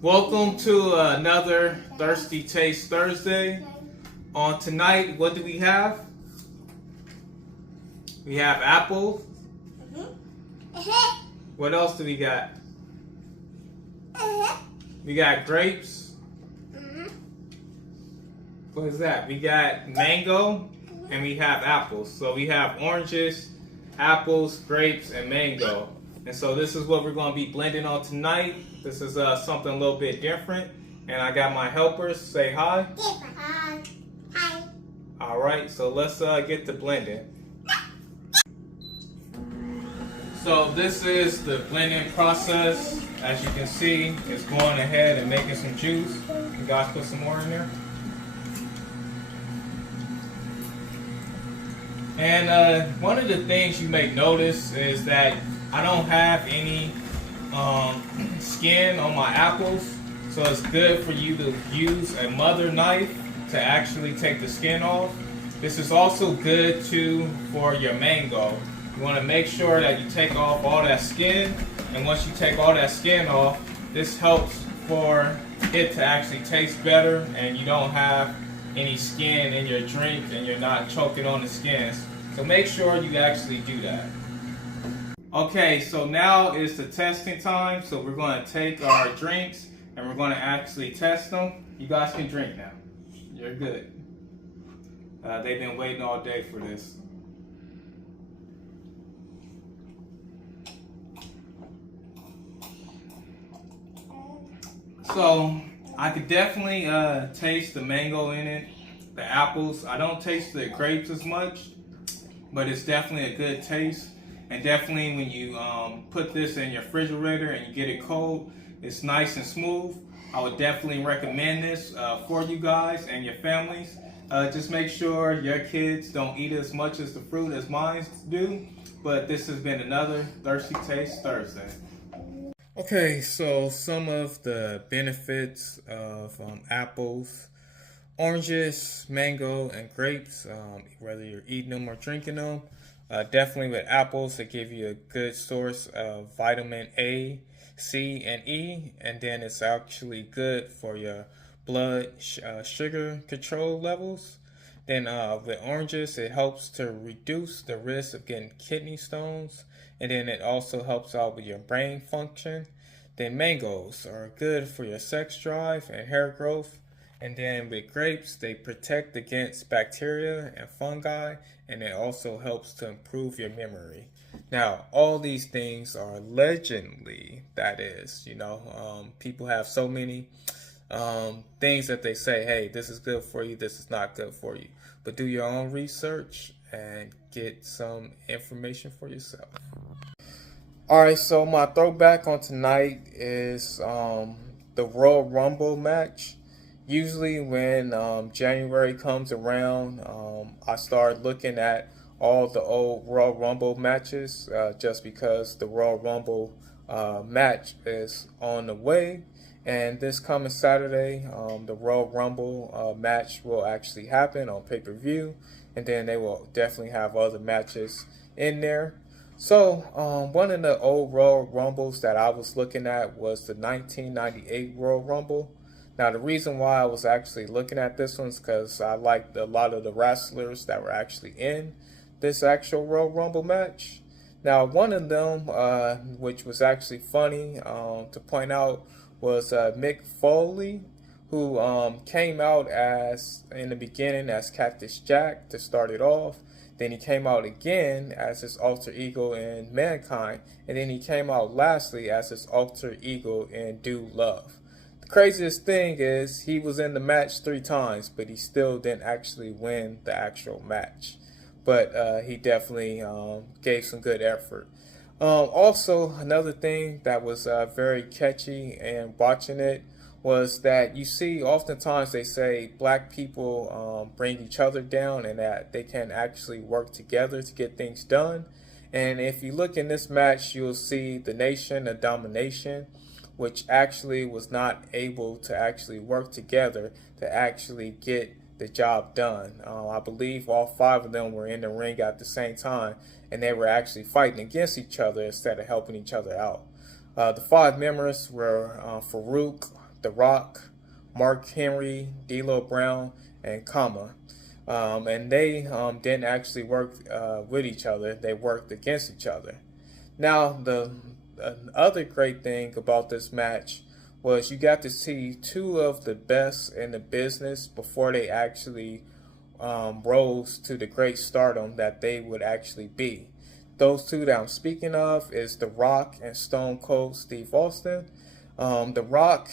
Welcome to another Thirsty Taste Thursday. On tonight, what do we have? We have apple. What else do we got? We got grapes. What is that? We got mango and we have apples. So we have oranges, apples, grapes, and mango. And so this is what we're going to be blending on tonight. This is something a little bit different. And I got my helpers. Say hi. Hi. Hi. All right, so let's get to blending. So this is the blending process. As you can see, it's going ahead and making some juice. You guys put some more in there. And one of the things you may notice is that I don't have any skin on my apples. So it's good for you to use a mother knife to actually take the skin off. This is also good too for your mango. You want to make sure that you take off all that skin, and once you take all that skin off, this helps for it to actually taste better, and you don't have any skin in your drink and you're not choking on the skins. So make sure you actually do that. Okay, so now is the testing time. So we're going to take our drinks and we're going to actually test them. You guys can drink now. You're good. They've been waiting all day for this. So I could definitely taste the mango in it, the apples. I don't taste the grapes as much, but it's definitely a good taste. And definitely when you put this in your refrigerator and you get it cold, it's nice and smooth. I would definitely recommend this for you guys and your families. Just make sure your kids don't eat as much as the fruit as mine do. But this has been another Thirsty Taste Thursday. Okay, so some of the benefits of apples, oranges, mango, and grapes, whether you're eating them or drinking them. Definitely with apples, they give you a good source of vitamin A, C, and E, and then it's actually good for your blood sugar control levels. Then with oranges, it helps to reduce the risk of getting kidney stones, and then it also helps out with your brain function. Then mangoes are good for your sex drive and hair growth. And then with grapes, they protect against bacteria and fungi, and it also helps to improve your memory. Now, all these things are allegedly, that is, people have so many things that they say, hey, this is good for you, this is not good for you. But do your own research and get some information for yourself. All right, so my throwback on tonight is the Royal Rumble match. Usually when January comes around, I start looking at all the old Royal Rumble matches just because the Royal Rumble match is on the way. And this coming Saturday, the Royal Rumble match will actually happen on pay-per-view. And then they will definitely have other matches in there. So one of the old Royal Rumbles that I was looking at was the 1998 Royal Rumble. Now, the reason why I was actually looking at this one is because I liked a lot of the wrestlers that were actually in this actual Royal Rumble match. Now, one of them, which was actually funny to point out, was Mick Foley, who came out as in the beginning as Cactus Jack to start it off. Then he came out again as his alter ego in Mankind, and then he came out lastly as his alter ego in Dude Love. The craziest thing is he was in the match 3 times, but he still didn't actually win the actual match. But he definitely gave some good effort. Also, another thing that was very catchy and watching it was that you see oftentimes they say black people bring each other down and that they can actually work together to get things done. And if you look in this match, you'll see the Nation of Domination, which actually was not able to actually work together to actually get the job done. I believe all 5 of them were in the ring at the same time, and they were actually fighting against each other instead of helping each other out. The 5 members were Farouk, The Rock, Mark Henry, D'Lo Brown, and Kama. And they didn't actually work with each other. They worked against each other. Now, the other great thing about this match was you got to see two of the best in the business before they actually rose to the great stardom that they would actually be. Those two that I'm speaking of is The Rock and Stone Cold Steve Austin. The Rock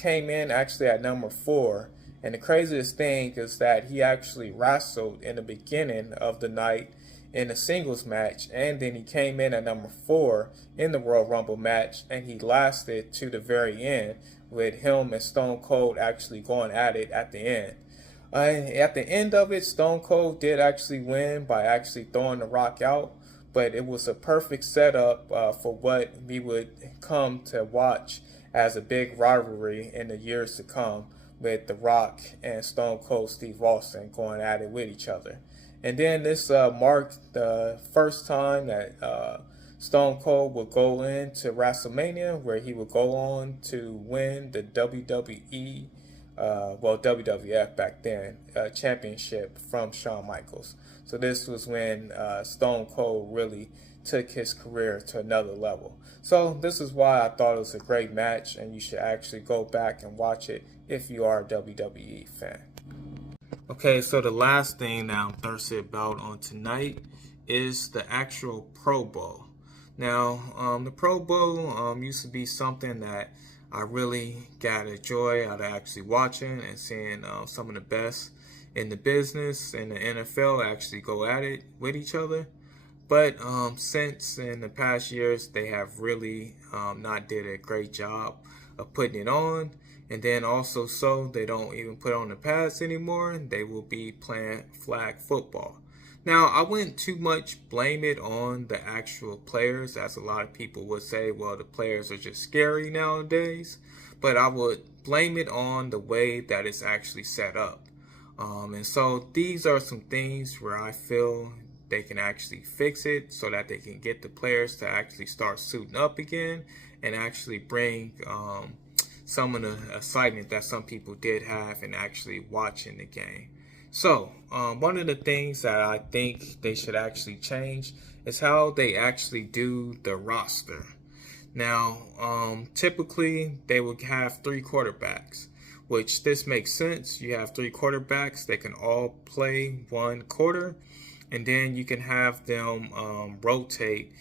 came in actually at number 4, and the craziest thing is that he actually wrestled in the beginning of the night in a singles match, and then he came in at number 4 in the Royal Rumble match, and he lasted to the very end with him and Stone Cold actually going at it at the end. At the end of it, Stone Cold did actually win by actually throwing The Rock out, but it was a perfect setup for what we would come to watch as a big rivalry in the years to come, with The Rock and Stone Cold Steve Austin going at it with each other. And then this marked the first time that Stone Cold would go into WrestleMania, where he would go on to win the WWE, WWF back then, championship from Shawn Michaels. So this was when Stone Cold really took his career to another level. So this is why I thought it was a great match, and you should actually go back and watch it if you are a WWE fan. Okay, so the last thing that I'm thirsty about on tonight is the actual Pro Bowl. Now, the Pro Bowl used to be something that I really got a joy out of actually watching and seeing some of the best in the business and the NFL actually go at it with each other. But since in the past years, they have really not did a great job of putting it on. And then also, so they don't even put on the pads anymore. They will be playing flag football. Now, I wouldn't too much blame it on the actual players, as a lot of people would say, well, the players are just scary nowadays. But I would blame it on the way that it's actually set up. And so these are some things where I feel they can actually fix it so that they can get the players to actually start suiting up again and actually bring some of the excitement that some people did have in actually watching the game. So, one of the things that I think they should actually change is how they actually do the roster. Now, typically they would have 3 quarterbacks, which this makes sense. You have 3 quarterbacks, they can all play 1 quarter, and then you can have them rotate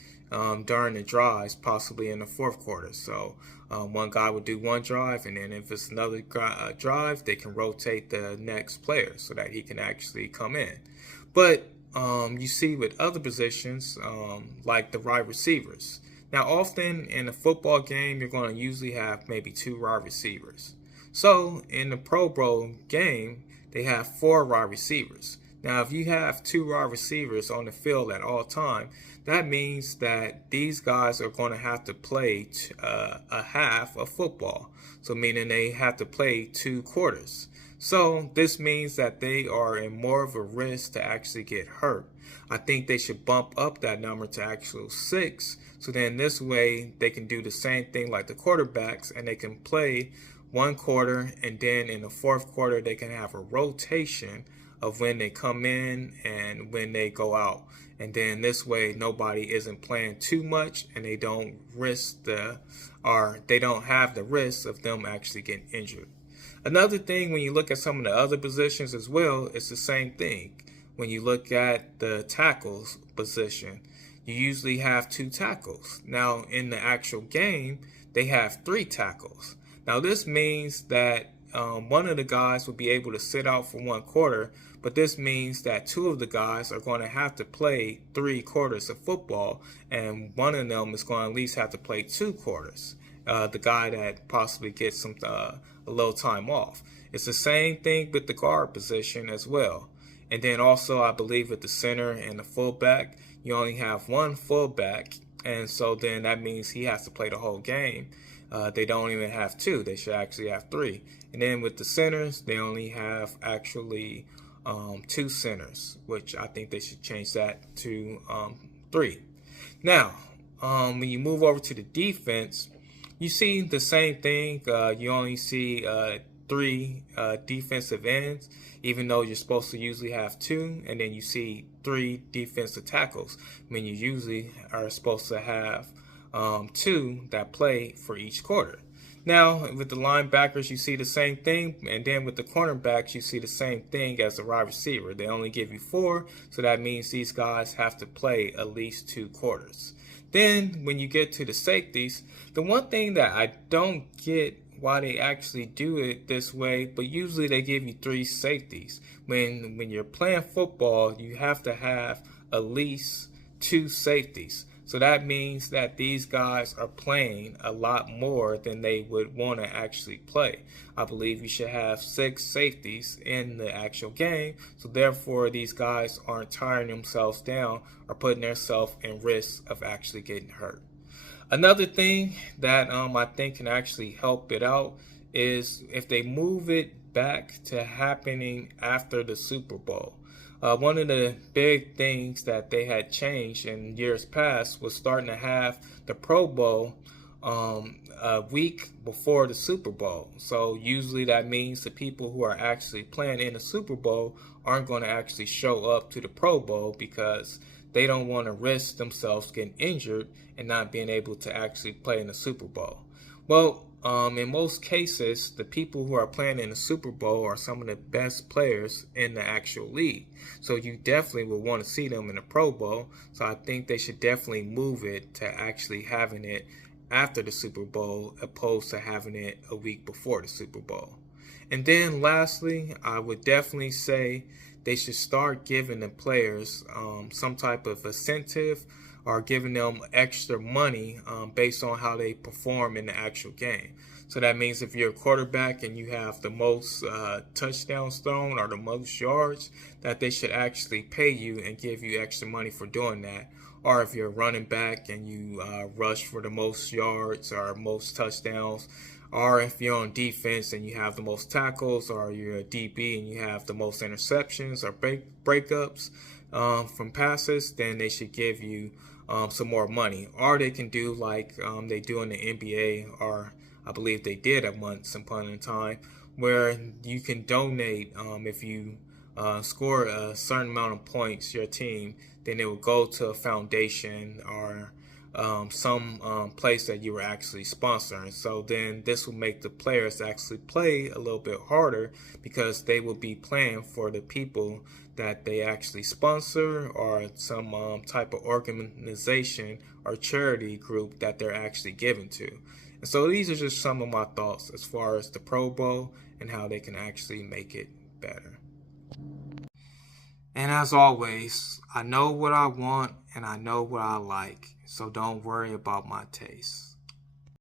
during the drives, possibly in the 4th quarter. So one guy would do 1 drive, and then if it's another drive, they can rotate the next player so that he can actually come in. But you see with other positions, like the wide receivers. Now, often in a football game, you're going to usually have maybe 2 wide receivers. So in the Pro Bowl game, they have 4 wide receivers. Now, if you have 2 wide receivers on the field at all time, that means that these guys are going to have to play a half of football. So meaning they have to play 2 quarters. So this means that they are in more of a risk to actually get hurt. I think they should bump up that number to actual 6. So then this way they can do the same thing like the quarterbacks, and they can play 1 quarter, and then in the 4th quarter they can have a rotation of when they come in and when they go out. And then this way nobody isn't playing too much, and they don't have the risk of them actually getting injured. Another thing, when you look at some of the other positions as well, it's the same thing. When you look at the tackles position, you usually have 2 tackles. Now in the actual game, they have 3 tackles. Now this means that one of the guys will be able to sit out for 1 quarter, but this means that 2 of the guys are going to have to play 3 quarters of football, and one of them is going to at least have to play 2 quarters. The guy that possibly gets a little time off. It's the same thing with the guard position as well. And then also, I believe with the center and the fullback, you only have 1 fullback, and so then that means he has to play the whole game. They don't even have 2. They should actually have 3. And then with the centers, they only have actually 2 centers, which I think they should change that to 3. Now, when you move over to the defense, you see the same thing. You only see 3 defensive ends, even though you're supposed to usually have 2, and then you see 3 defensive tackles. I mean, you usually are supposed to have 2 that play for each quarter. Now, with the linebackers, you see the same thing, and then with the cornerbacks, you see the same thing as the wide receiver. They only give you 4, so that means these guys have to play at least 2 quarters. Then, when you get to the safeties, the one thing that I don't get why they actually do it this way, but usually they give you 3 safeties. When you're playing football, you have to have at least 2 safeties. So that means that these guys are playing a lot more than they would want to actually play. I believe you should have 6 safeties in the actual game. So therefore, these guys aren't tiring themselves down or putting themselves in risk of actually getting hurt. Another thing that I think can actually help it out is if they move it back to happening after the Super Bowl. One of the big things that they had changed in years past was starting to have the Pro Bowl a week before the Super Bowl. So usually that means the people who are actually playing in the Super Bowl aren't going to actually show up to the Pro Bowl because they don't want to risk themselves getting injured and not being able to actually play in the Super Bowl. Well, in most cases, the people who are playing in the Super Bowl are some of the best players in the actual league. So you definitely would want to see them in the Pro Bowl. So I think they should definitely move it to actually having it after the Super Bowl opposed to having it a week before the Super Bowl. And then lastly, I would definitely say they should start giving the players some type of incentive or giving them extra money based on how they perform in the actual game. So that means if you're a quarterback and you have the most touchdowns thrown or the most yards, that they should actually pay you and give you extra money for doing that. Or if you're a running back and you rush for the most yards or most touchdowns, or if you're on defense and you have the most tackles, or you're a DB and you have the most interceptions or breakups from passes, then they should give you some more money. Or they can do like they do in the NBA, or I believe they did at once upon a time, where you can donate if you score a certain amount of points, your team, then it will go to a foundation or some place that you were actually sponsoring. So then this will make the players actually play a little bit harder because they will be playing for the people that they actually sponsor or some type of organization or charity group that they're actually given to. And so these are just some of my thoughts as far as the Pro Bowl and how they can actually make it better. And as always, I know what I want and I know what I like, so don't worry about my taste.